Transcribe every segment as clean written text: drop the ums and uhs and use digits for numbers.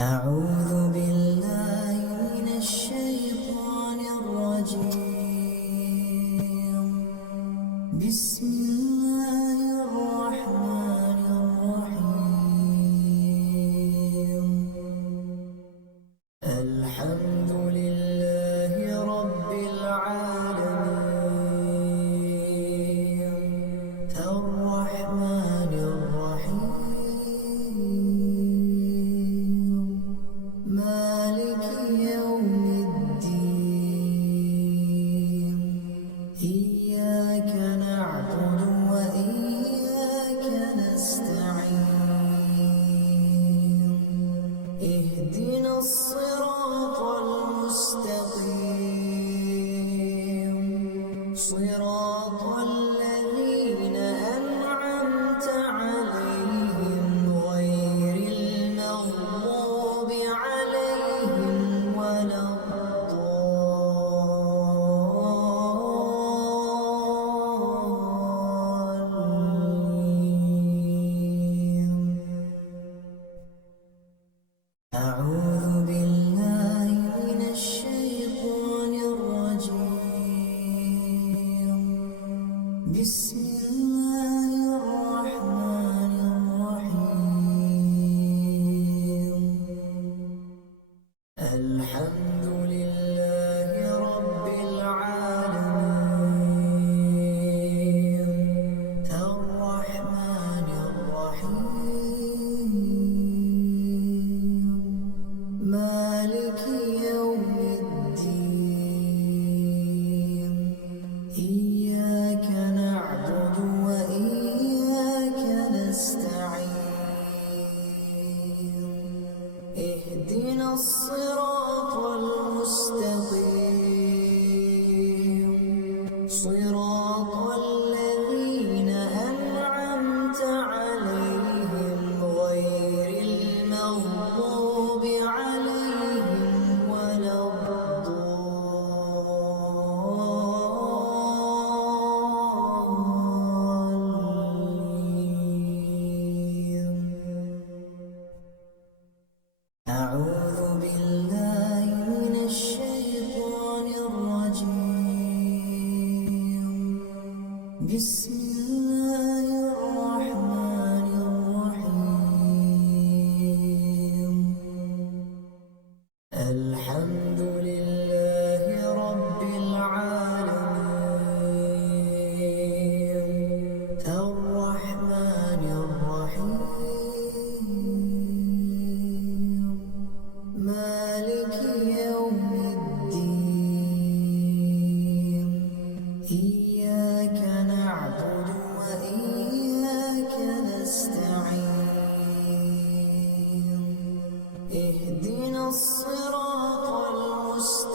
أعوذ بالله من الشيطان الرجيم. بسم الله الرحمن الرحيم. الحمد لله رب العالمين. الرحمن الرحيم. مالك يوم الدين. إياك نعبد وإياك نستعين. اهدنا الصراط المستقيم. صراط الذين أنعمت عليهم غير المغضوب عليهم ولا الضالين. أعوذ بالله من الشيطان الرجيم. بسم الله الرحمن الرحيم. الحمد لله رب العالمين. الرحمن الرحيم. مالك يوم الدين. إياك نعبد وإياك نستعين. اهدنا الصراط المستقيم. صراط الذين أنعمت عليهم غير المغضوب عليهم ولا الضالين. أعوذ بالله من الشيطان الرجيم. بسم الله الرحمن الرحيم. الحمد لله رب العالمين. الرحمن الرحيم. مالك يوم الدين. إياك نعبد وإياك نستعين. اهدنا الصراط المستقيم.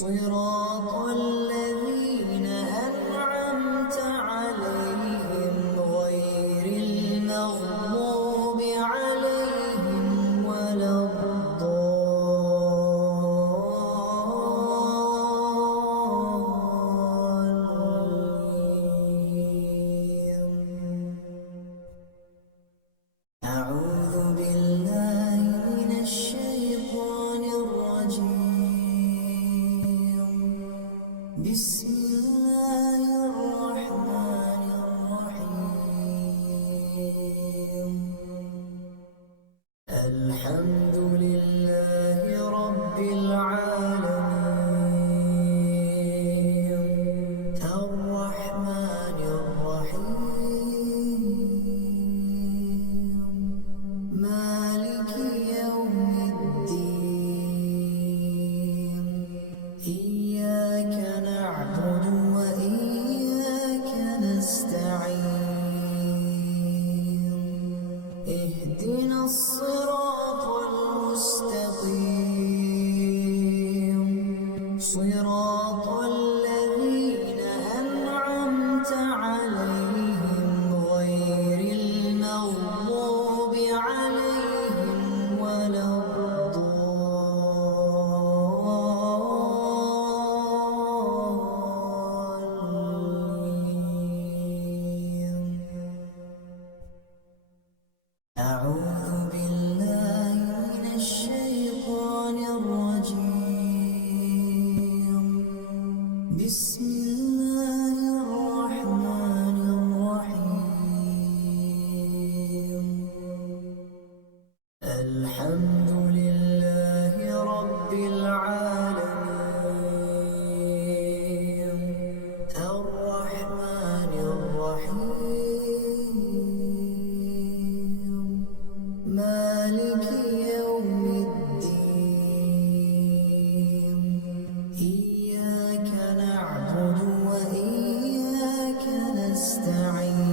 صراط الذين أنعمت عليهم غير المغضوب عليهم ولا الضالين. أعوذ بالله من الشيطان الرجيم. بسم الله الرحمن الرحيم. الحمد لله رب العالمين. الرحمن الرحيم. مالك يوم الدين. إياك نعبد وإياك نستعين. اهدنا الصراط المستقيم. صراط الذين أنعمت عليهم غير المغضوب عليهم ولا الضالين. أعوذ بالله من الشيطان الرجيم. بسم الله الرحمن الرحيم. الحمد لله رب العالمين. الرحمن الرحيم. مالك يوم الدين. إياك نعبد وإياك نستعين.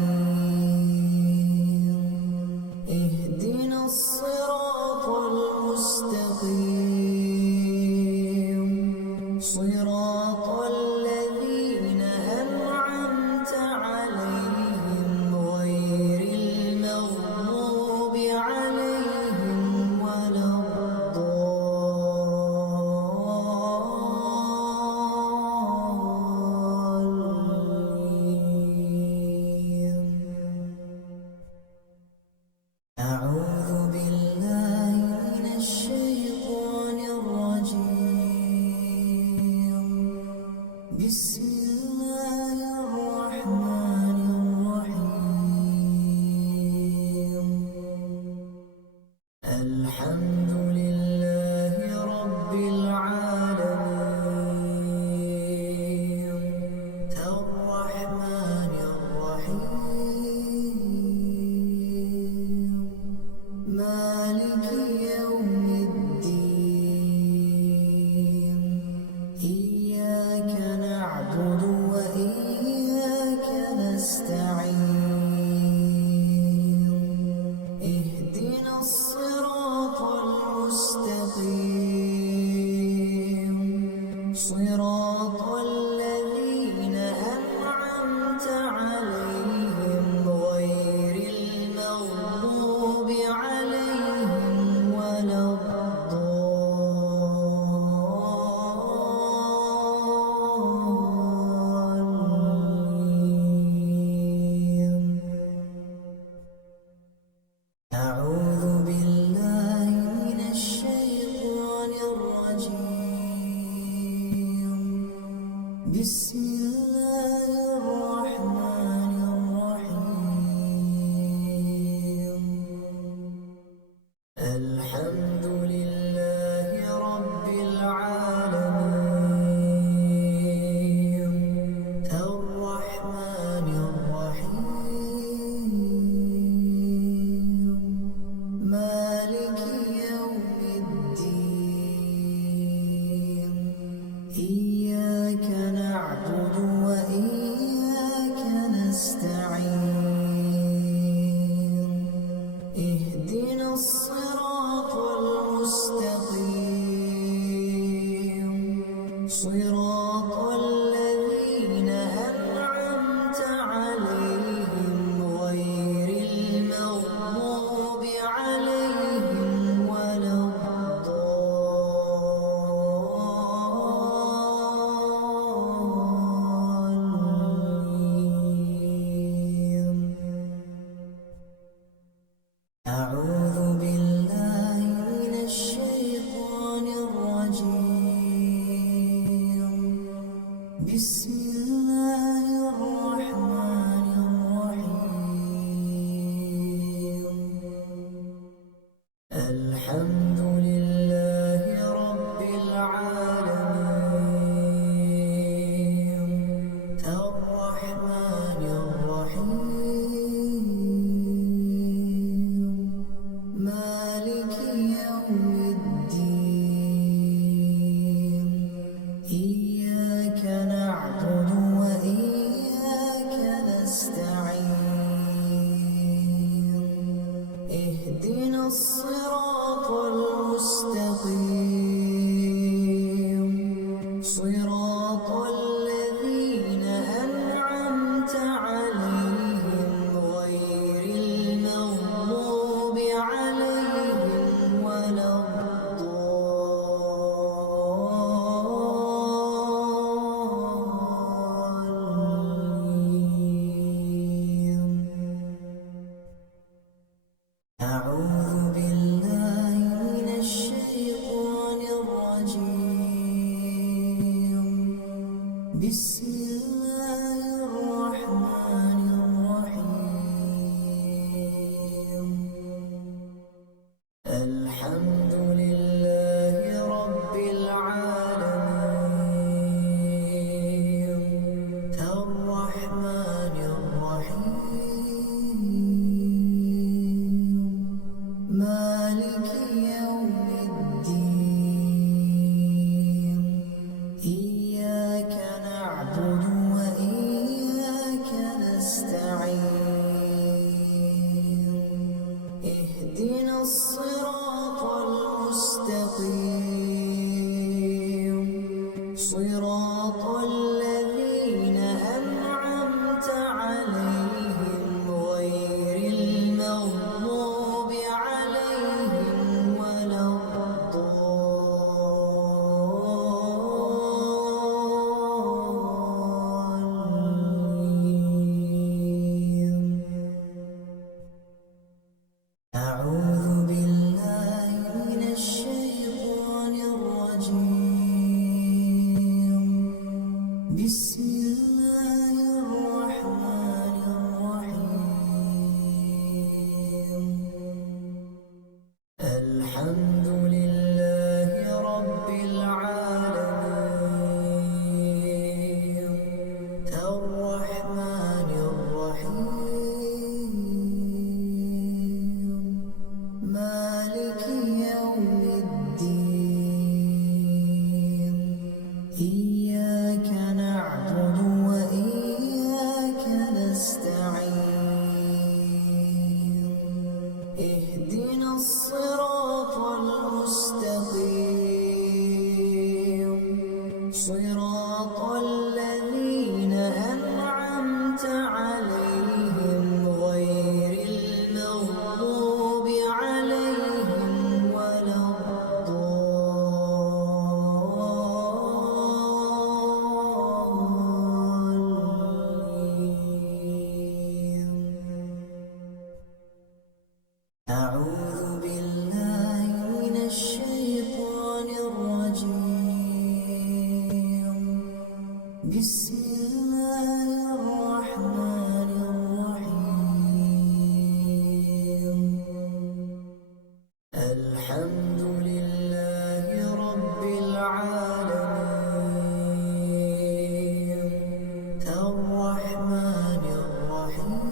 اهدنا الصراط المستقيم. صراط الذين أنعمت عليهم غير المغضوب عليهم ولا الضالين. أعوذ بالله من الشيطان الرجيم. بسم الله الرحمن الرحيم. الحمد لله رب العالمين. الرحمن الرحيم. مالك يوم الدين. إياك نعبد وإياك نستعين. اهدنا الصراط المستقيم. صراط الذين أنعمت عليهم غير المغضوب عليهم ولا الضالين. أعوذ بالله من الشيطان الرجيم. بسم الله الرحمن الرحيم. الحمد لله رب العالمين. الرحمن الرحيم. مالك يوم الدين. إياك نعبد وإياك نستعين. اهدنا الصراط المستقيم. صراط الذين أنعمت عليهم غير المغضوب عليهم ولا الضالين. أعوذ بالله من الشيطان الرجيم. بسم الله الرحمن الرحيم. الحمد لله رب العالمين. الرحمن الرحيم. مالك يوم الدين. إياك نعبد وإياك نستعين. اهدنا الصراط المستقيم. صراط الذين أنعمت عليهم غير المغضوب عليهم ولا الضالين. أعوذ بالله من الشيطان الرجيم. بسم الله الرحمن الرحيم. الحمد لله رب العالمين. الرحمن الرحيم. مالك يوم الدين. إياك نعبد وإياك نستعين. اهدنا الصراط المستقيم. صراط الذين أنعمت عليهم غير المغضوب عليهم ولا الضالين. أعوذ بالله من الشيطان الرجيم. بسم الله الرحمن الرحيم. الحمد لله رب العالمين. الرحمن الرحيم. مالك يوم الدين. إياك نعبد وإياك نستعين. اهدنا الصراط المستقيم. صراط الذين أنعمت عليهم غير المغضوب عليهم ولا الضالين. أعوذ بالله من الشيطان الرجيم. بسم الله الرحمن الرحيم. الحمد لله رب العالمين. الرحمن الرحيم.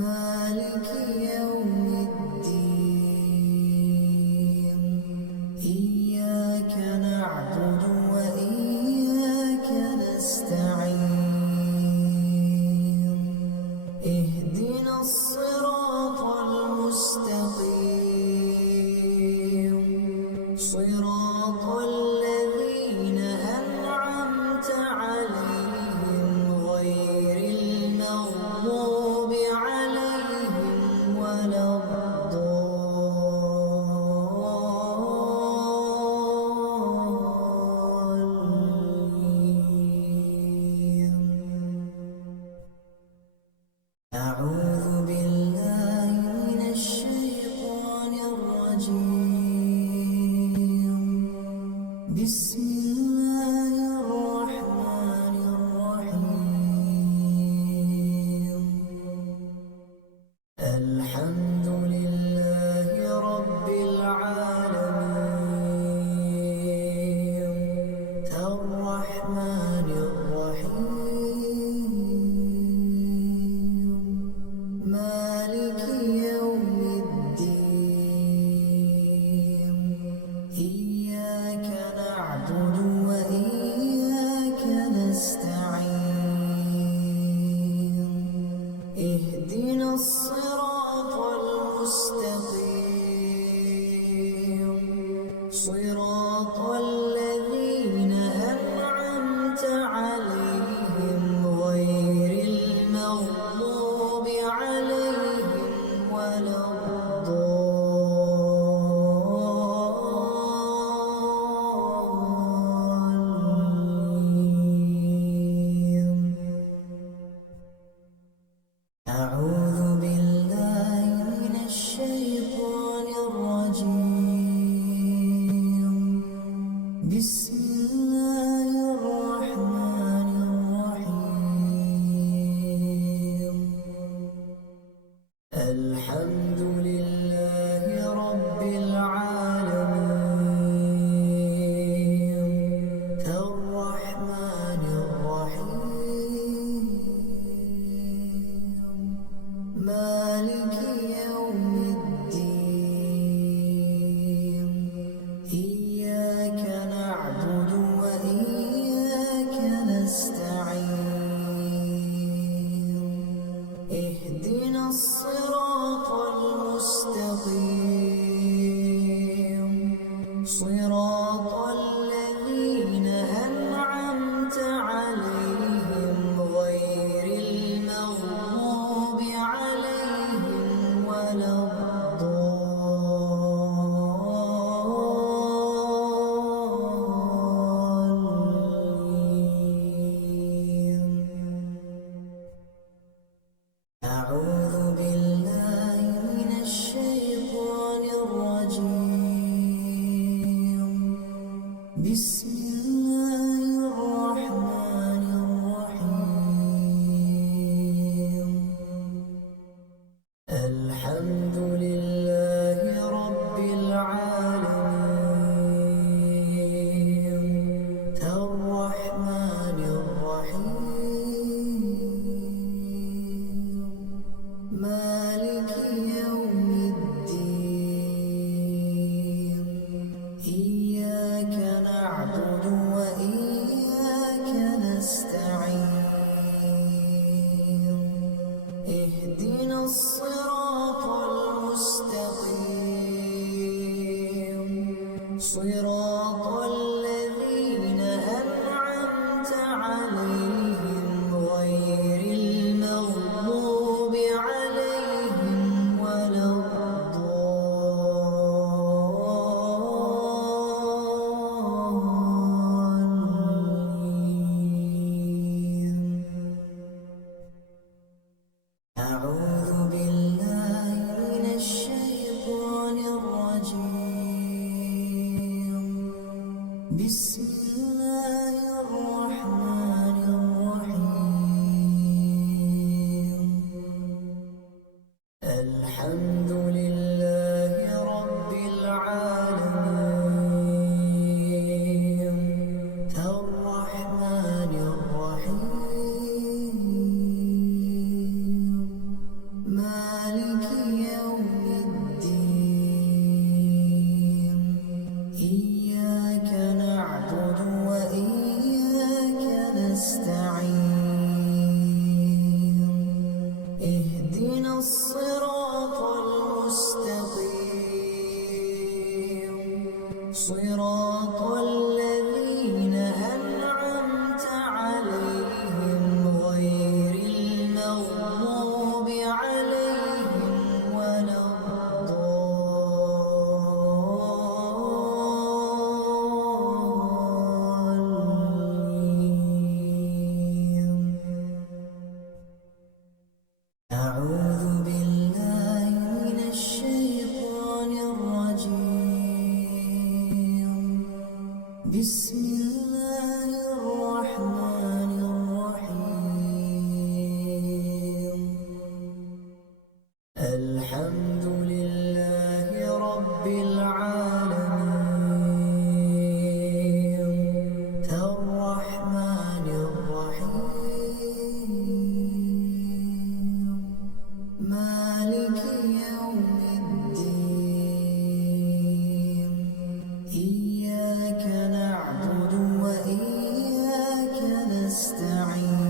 مالك يوم الدين. إياك نعبد وإياك نستعين. اهدنا الصراط المستقيم. صراط الذين أنعمت عليهم غير المغضوب عليهم ولا الضالين. أعوذ بالله من الشيطان الرجيم. بسم الله الرحمن الرحيم. الحمد لله رب العالمين. الرحمن الرحيم. مالك يوم الدين. إياك نعبد وإياك نستعين. اهدنا الصراط المستقيم. صراط الذين أنعمت عليهم غير المغضوب عليهم ولا الضالين. أعوذ أعوذ بالله من الشيطان الرجيم. بسم الله الرحمن الرحيم. الحمد لله رب العالمين. الرحمن الرحيم. مالك يوم الدين. إياك نعبد وإياك نستعين. اهدنا الصراط المستقيم. صراط الذين أنعمت عليهم غير المغضوب عليهم ولا الضالين. أعوذ بالله من الشيطان الرجيم. بسم الله الرحمن الرحيم. الحمد لله رب العالمين. الرحمن الرحيم. مالك يوم الدين. إياك نعبد وإياك نستعين. اهدنا الصراط المستقيم. صراط الذين أنعمت عليهم غير المغضوب عليهم ولا الضالين. أعوذ بالله من الشيطان الرجيم. بسم الله الرحمن الرحيم. الحمد لله رب العالمين. الرحمن الرحيم. مالك يوم الدين. إياك نعبد وإياك نستعين. اهدنا الصراط المستقيم. صراط الذين أنعمت عليهم غير المغضوب عليهم ولا الضالين. أعوذ بالله من الشيطان الرجيم. بسم الله الرحمن الرحيم. الحمد لله رب العالمين. الرحمن الرحيم. مالك يوم الدين. إياك نعبد وإياك نستعين.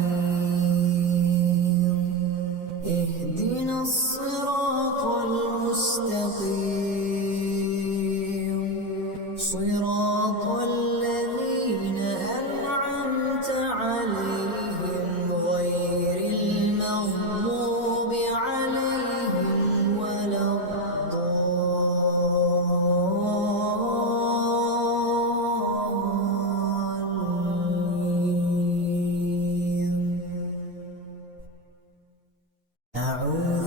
اهدنا الصراط المستقيم. صراط الذين أنعمت عليهم غير المغضوب عليهم ولا الضالين. أعوذ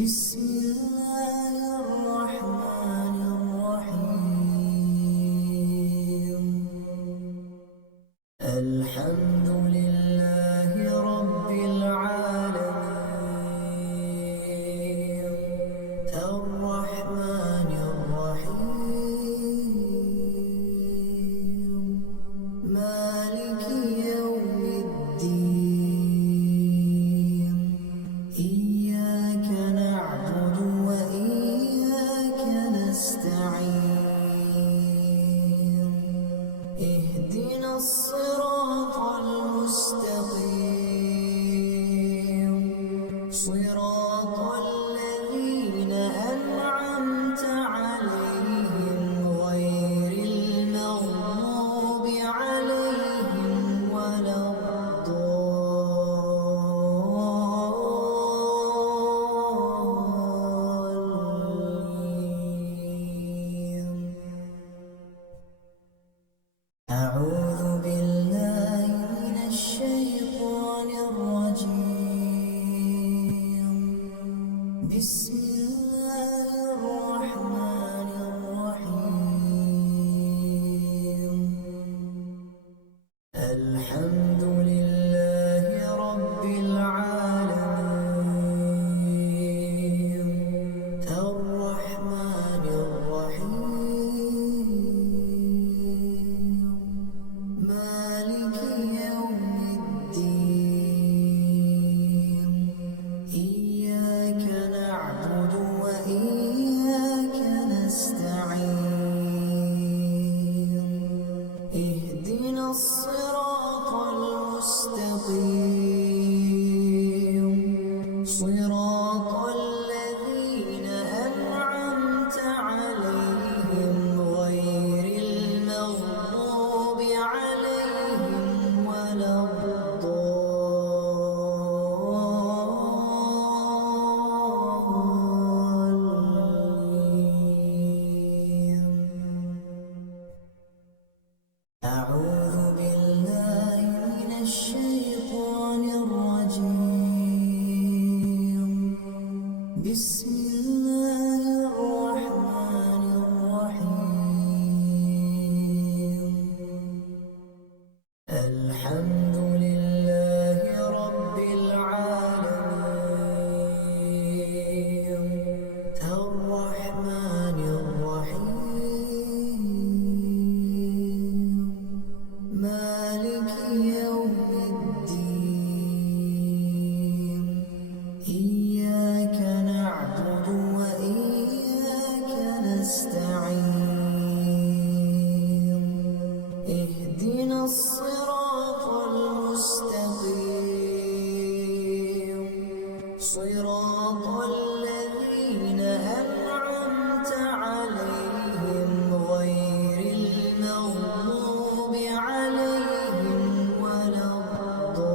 بسم الله الرحمن الرحيم الحمد لله رب العالمين الرحمن الرحيم مالك يوم الدين إياك نعبد وإياك نستعين اهدنا الصراط المستقيم صراط الذين أنعمت عليهم غير المغضوب عليهم ولا الضالين. أعوذ بالله من الشيطان الرجيم بسم الله الرحمن الرحيم الحمد لله رب العالمين الرحمن الرحيم مالك يوم الدين إياك نعبد وإياك نستعين اهدنا الصراط المستقيم صراط الذين أنعمت عليهم غير المغضوب عليهم ولا الضالين. أعوذ بالله من الشيطان الرجيم بسم الله الرحمن الرحيم الحمد لله رب العالمين الرحمن الرحيم مالك يوم الدين إياك نعبد وإياك نستعين اهدنا الصراط المستقيم صراط الذين أنعمت عليهم غير المغضوب عليهم ولا الضالين.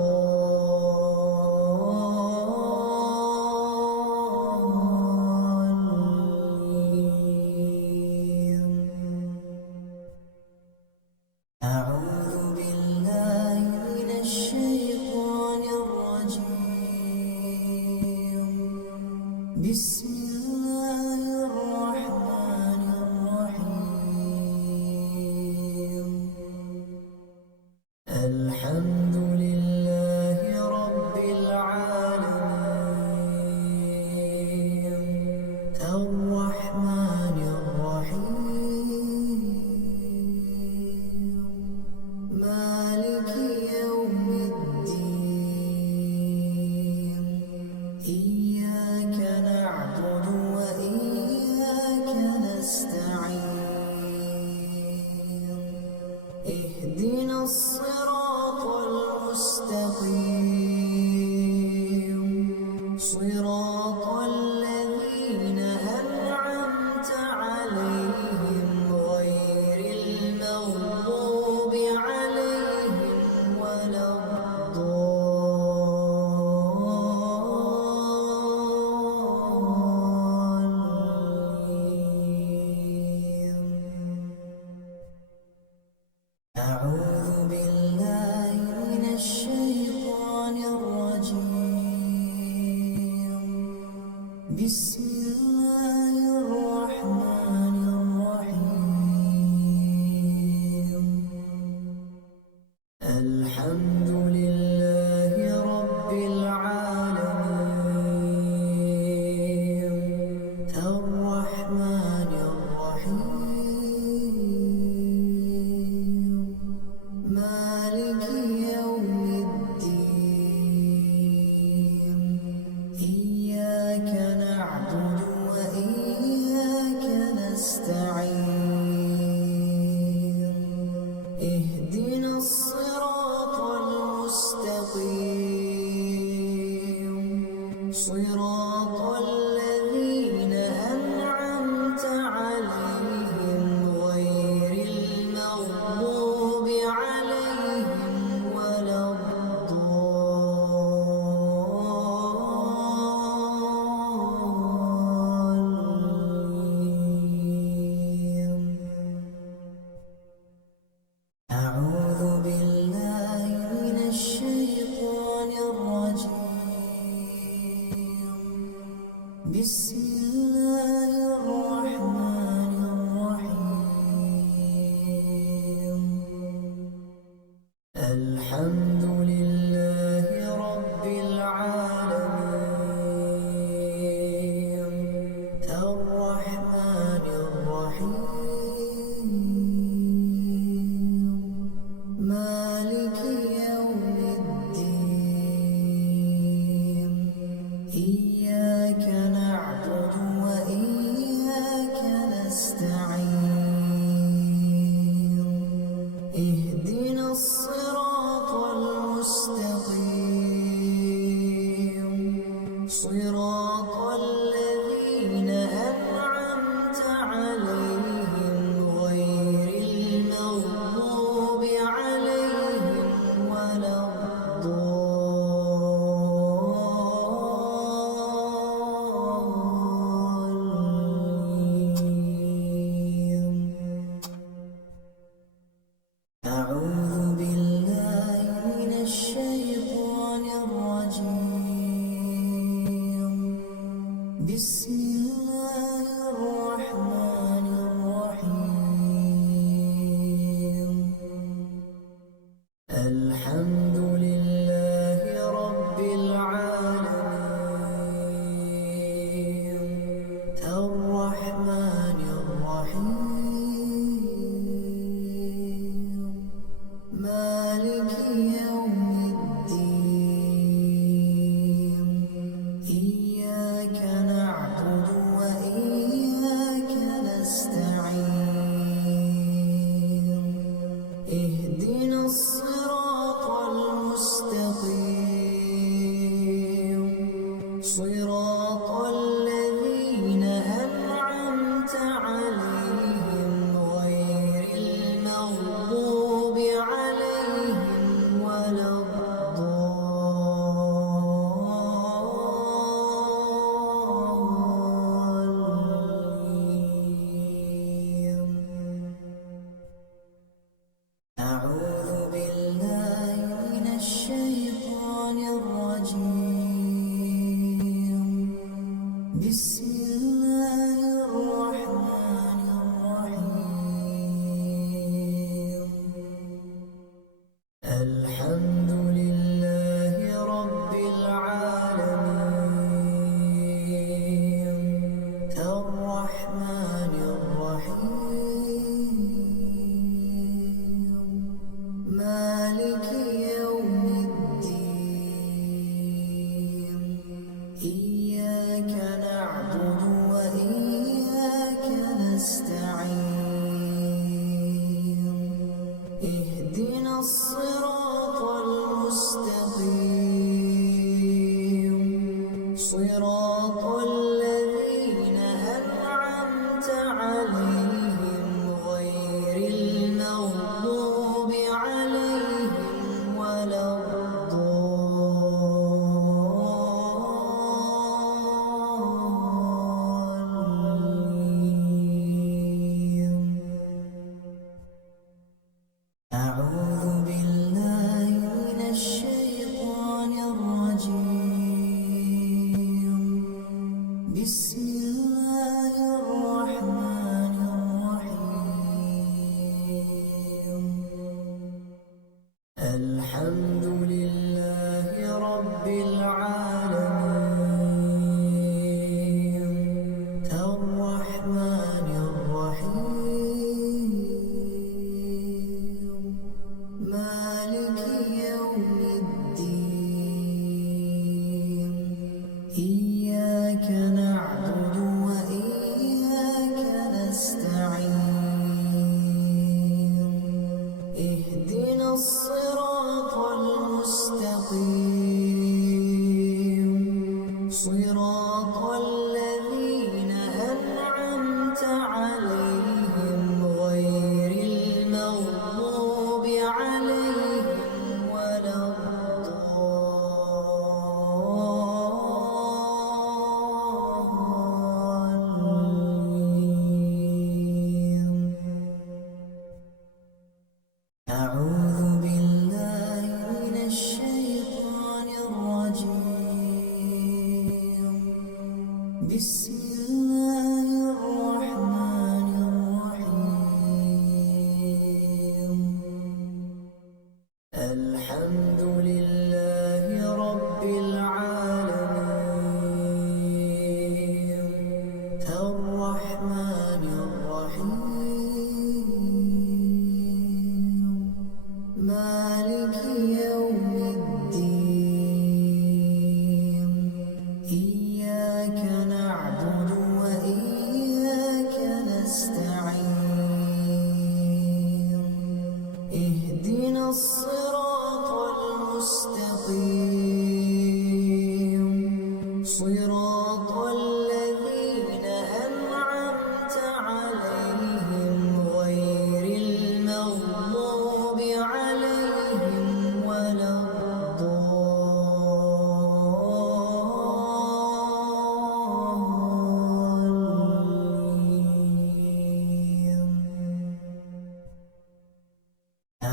أعوذ بالله من الشيطان الرجيم بسم الله الرحمن الرحيم الحمد لله رب العالمين الرحمن الرحيم مالك يوم الدين إياك نعبد وإياك نستعين اهدنا الصراط المستقيم صراط الذين أنعمت عليهم غير المغضوب عليهم ولا الضالين. أعوذ بالله من الشيطان الرجيم بسم الله الرحمن الرحيم الحمد لله رب العالمين الرحمن الرحيم مالك يوم الدين إياك نعبد وإياك نستعين اهدنا الصراط المستقيم صراط الذين أنعمت عليهم غير المغضوب عليهم ولا الضالين. أعوذ بالله من الشيطان الرجيم بسم الله الرحمن الرحيم الحمد لله رب العالمين الرحمن الرحيم مالك يوم الدين إياك نعبد وإياك نستعين اهدنا الصراط المستقيم صراط الذين أنعمت عليهم غير المغضوب عليهم ولا الضالين. أعوذ بالله من الشيطان الرجيم بسم الله الرحمن الرحيم الحمد لله رب العالمين الرحمن الرحيم مالك يوم الدين إياك نعبد وإياك نستعين اهدنا الصراط المستقيم صراط الذين أنعمت عليهم غير المغضوب عليهم ولا الضالين. أعوذ بالله من الشيطان الرجيم بسم الله الرحمن الرحيم الحمد لله رب العالمين الرحمن الرحيم مالك يوم الدين إياك نعبد وإياك نستعين اهدنا الصراط المستقيم صراط الذين أنعمت عليهم غير المغضوب عليهم ولا الضالين. أعوذ بالله الحمد لله رب العالمين الرحمن الرحيم مالك يوم الدين إياك نعبد وإياك نستعين اهدنا الصراط المستقيم صراط الذين أنعمت عليهم غير المغضوب عليهم ولا الضالين. أعوذ بالله من الشيطان الرجيم. بسم الله الرحمن الرحيم. الحمد لله رب العالمين الرحمن الرحيم مالك يوم الدين إياك نعبد وإياك نستعين اهدنا الصراط المستقيم صراط الذين أنعمت عليهم غير المغضوب عليهم ولا الضالين.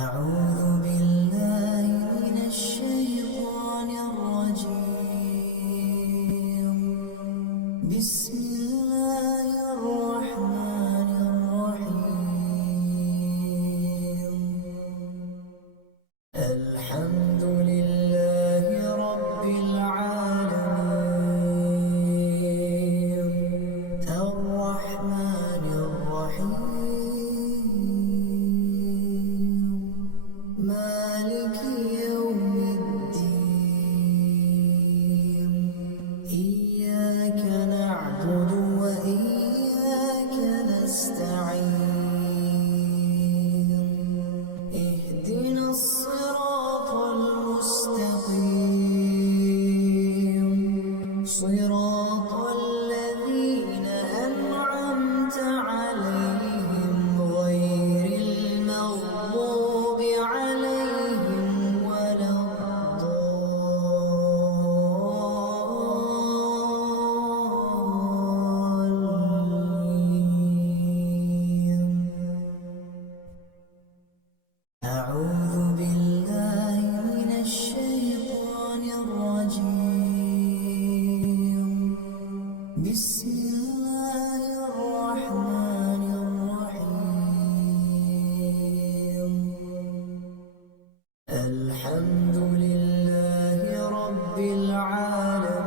أعوذ بالله من الشيطان الرجيم. بسم الله الرحمن الرحيم. الحمد لله رب العالمين الرحمن الرحيم مالك يوم الدين إياك نعبد وإياك نستعين اهدنا الصراط المستقيم صراط الذين أنعمت عليهم غير المغضوب عليهم ولا الضالين. أعوذ بالله من الشيطان الرجيم. بسم الله الرحمن الرحيم. الحمد لله رب العالمين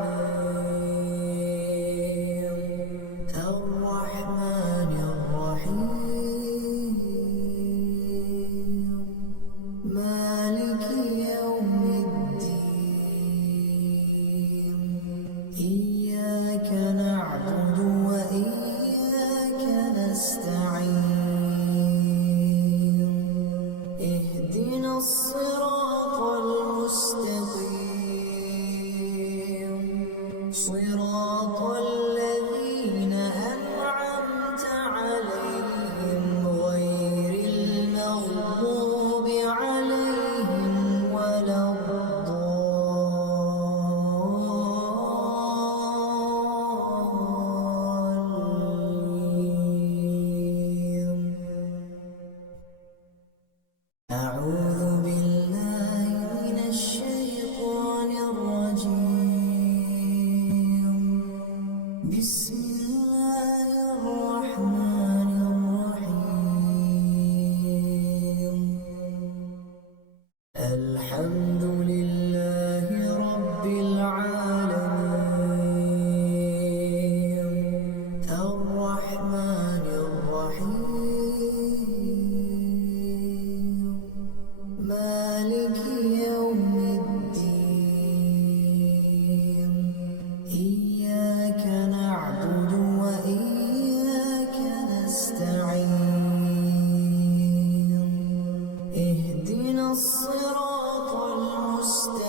الرحمن الرحيم مالك يوم الدين إياك نعبد وإياك نستعين اهدنا الصراط المستقيم صراط الذين أنعمت عليهم غير المغضوب عليهم ولا الضالين. أعوذ بالله الحمد لله رب العالمين الرحمن الرحيم مالك يوم الدين إياك نعبد وإياك نستعين اهدنا الصراط المستقيم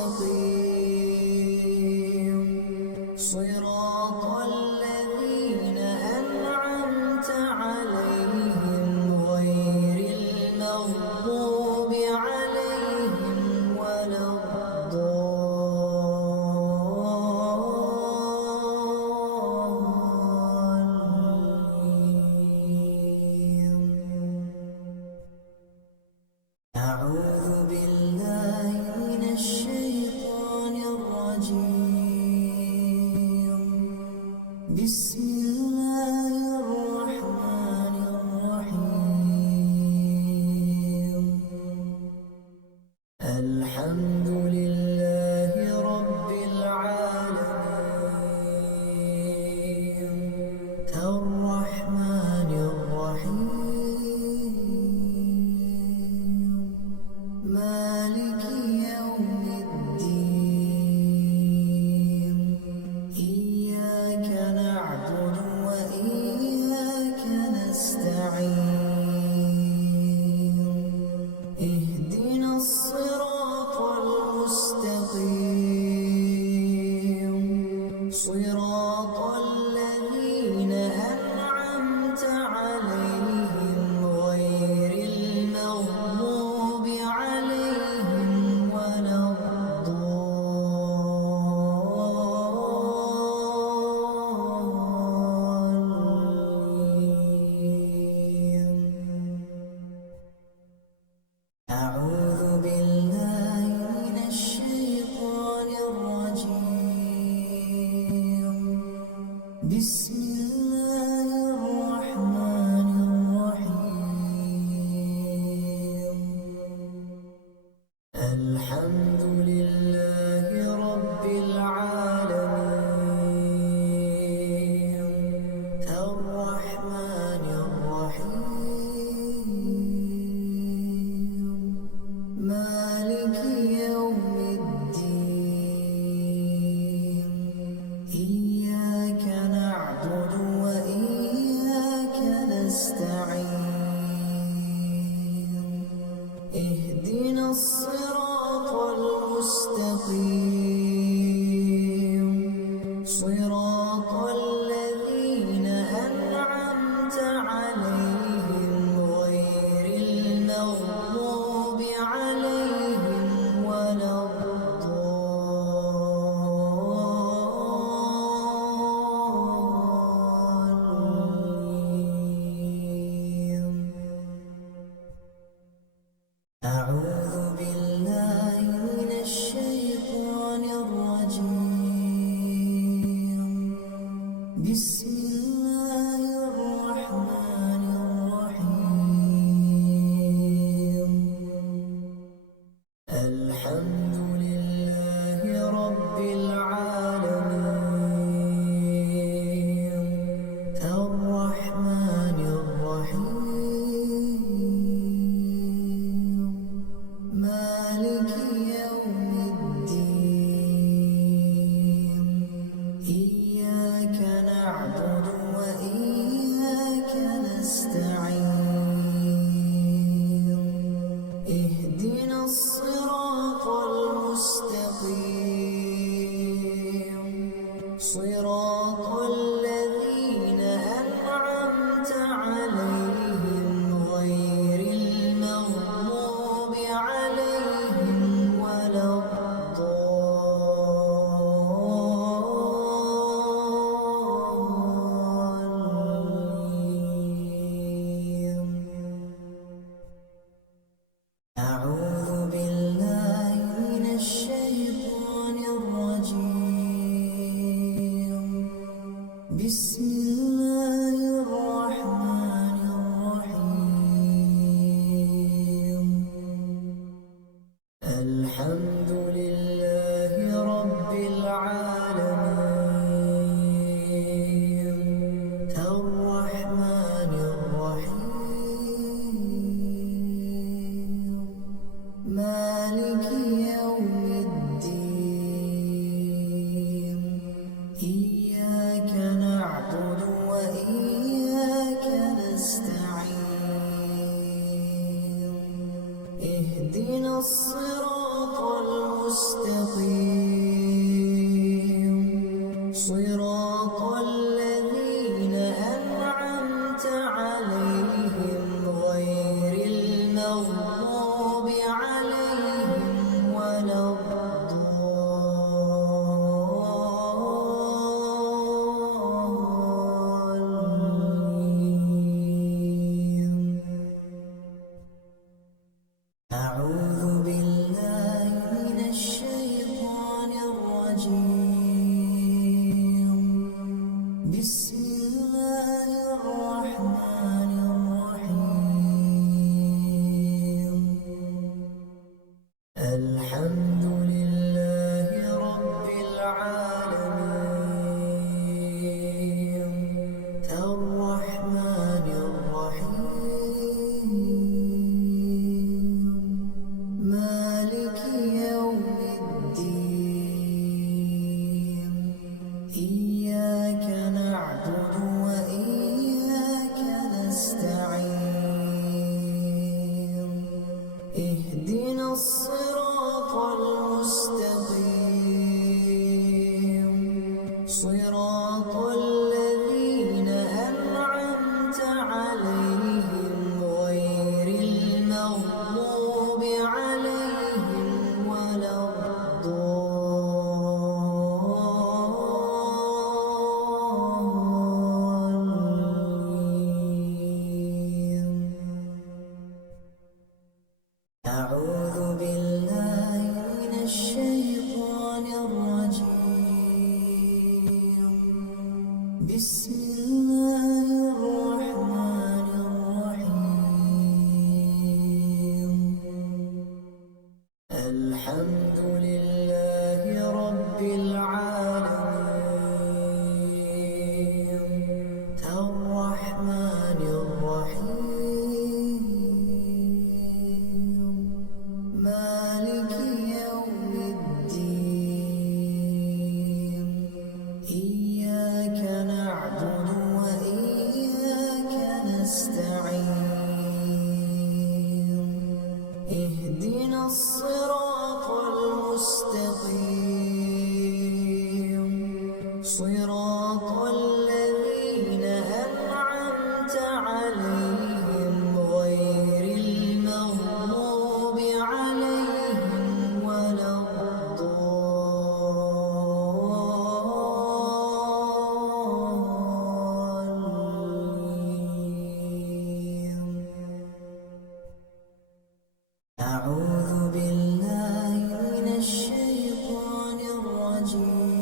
صراط الذين أنعمت عليهم غير المغضوب عليهم ولا الضالين. أعوذ بالله من الشيطان الرجيم. بسم الله الرحمن الرحيم. الحمد لله رب العالمين الرحمن الرحيم مالك يوم الدين إياك نعبد وإياك نستعين اهدنا الصراط المستقيم صراط الذين أنعمت عليهم غير المغضوب عليهم ولا الضالين. أعوذ بالله من الشيطان الرجيم. بسم الله الرحمن الرحيم. الحمد لله رب العالمين الرحمن الرحيم مالك يوم الدين إياك نعبد وإياك نستعين اهدنا الصراط المستقيم صراط الذين أنعمت عليهم غير المغضوب عليهم ولا الضالين. أعوذ بالله من الشيطان الرجيم. بسم الله الرحمن الرحيم. الحمد لله رب العالمين الرحمن الرحيم مالك يوم الدين إياك نعبد وإياك نستعين اهدنا الصراط المستقيم صراط الذين أنعمت عليهم غير المغضوب عليهم ولا الضالين. أعوذ بالله الحمد لله رب العالمين الرحمن الرحيم مالك يوم الدين إياك نعبد وإياك نستعين اهدنا الصراط المستقيم صراط الذين أنعمت عليهم غير المغضوب عليهم ولا الضالين. أعوذ بالله من الشيطان الرجيم. بسم الله الرحمن الرحيم. الحمد لله رب العالمين الرحمن الرحيم مالك يوم الدين إياك نعبد وإياك نستعين اهدنا الصراط المستقيم صراط الذين أنعمت عليهم غير المغضوب عليهم ولا الضالين. أعوذ بالله من الشيطان الرجيم. بسم الله الرحمن الرحيم. الحمد لله رب العالمين الرحمن الرحيم مالك يوم الدين إياك نعبد وإياك نستعين اهدنا الصراط المستقيم صراط الذين أنعمت عليهم غير المغضوب عليهم ولا الضالين. أعوذ بالله من الشيطان الرجيم.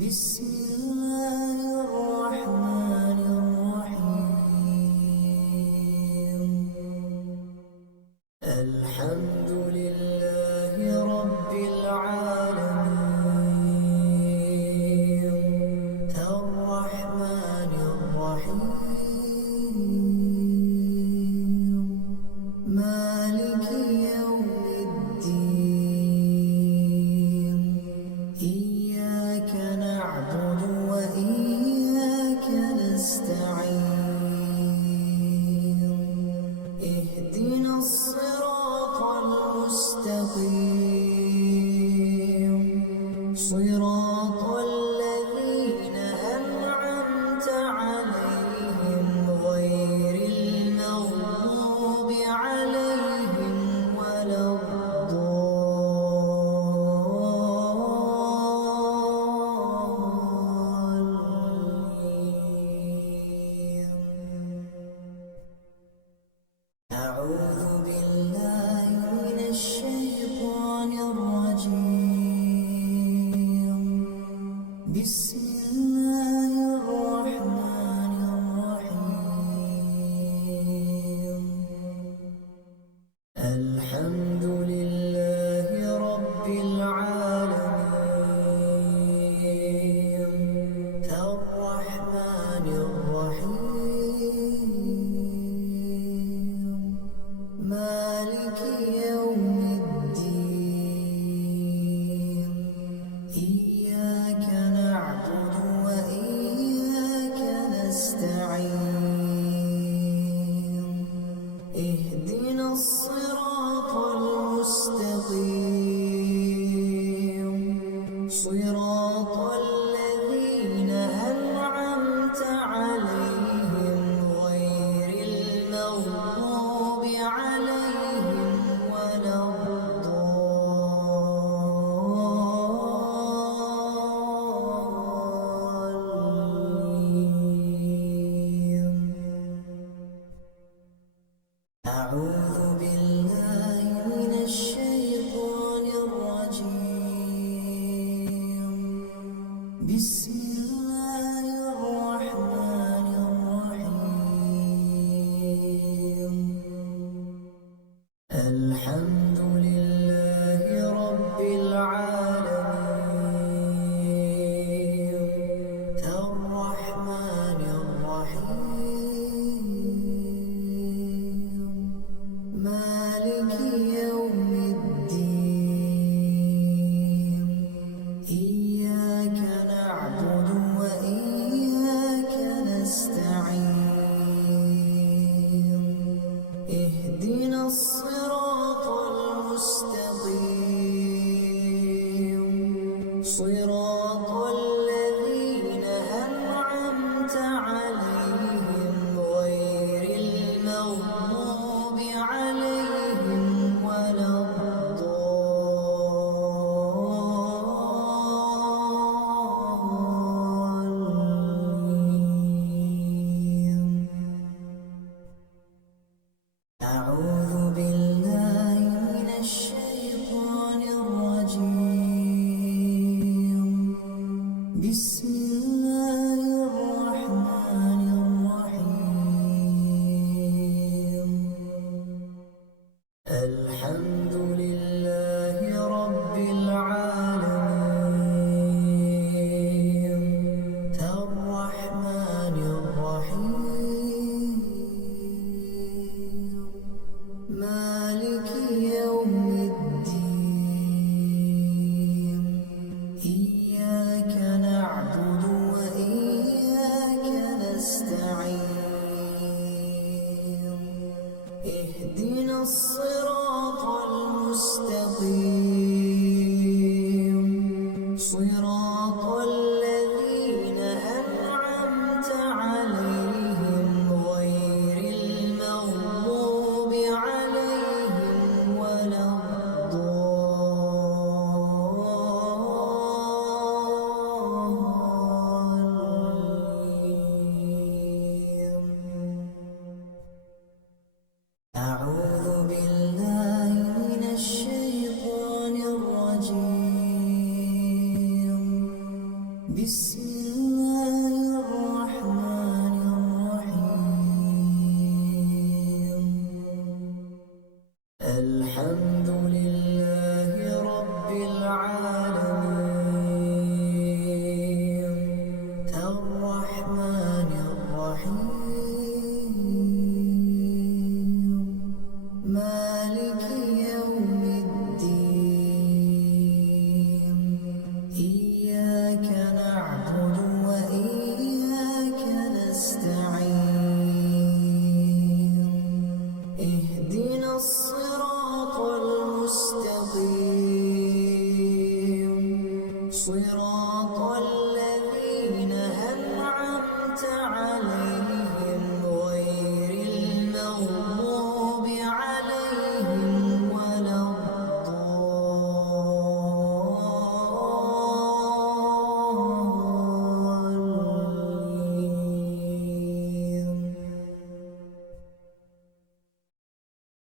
بسم الله الرحمن الرحيم. الحمد لله رب العالمين الرحمن الرحيم مالك يوم الدين إياك نعبد وإياك نستعين اهدنا الصراط المستقيم صراط الذين أنعمت عليهم غير المغضوب عليهم ولا الضالين. أعوذ بالله من الشيطان الحمد لله رب العالمين الرحمن الرحيم مالك يوم الدين إياك نعبد وإياك نستعين اهدنا الصراط المستقيم صراط الذين أنعمت عليهم غير المغضوب عليهم ولا الضالين. أعوذ بالله من الشيطان الرجيم. بسم الله الرحمن الرحيم. الحمد لله رب العالمين الرحمن الرحيم مالك يوم الدين إياك نعبد وإياك نستعين اهدنا الصراط المستقيم صراط الذين أنعمت عليهم غير المغضوب عليهم ولا الضالين. أعوذ بالله من الشيطان الرجيم. بسم الله الرحمن الرحيم. الحمد لله رب العالمين الرحمن الرحيم مالك يوم الدين إياك نعبد وإياك نستعين اهدنا الصراط المستقيم صراط الذين أنعمت عليهم غير المغضوب عليهم ولا الضالين. أعوذ بالله من الشيطان الرجيم. بسم الله الرحمن الرحيم. الحمد لله رب العالمين الرحمن الرحيم مالك يوم الدين إياك نعبد وإياك نستعين اهدنا الصراط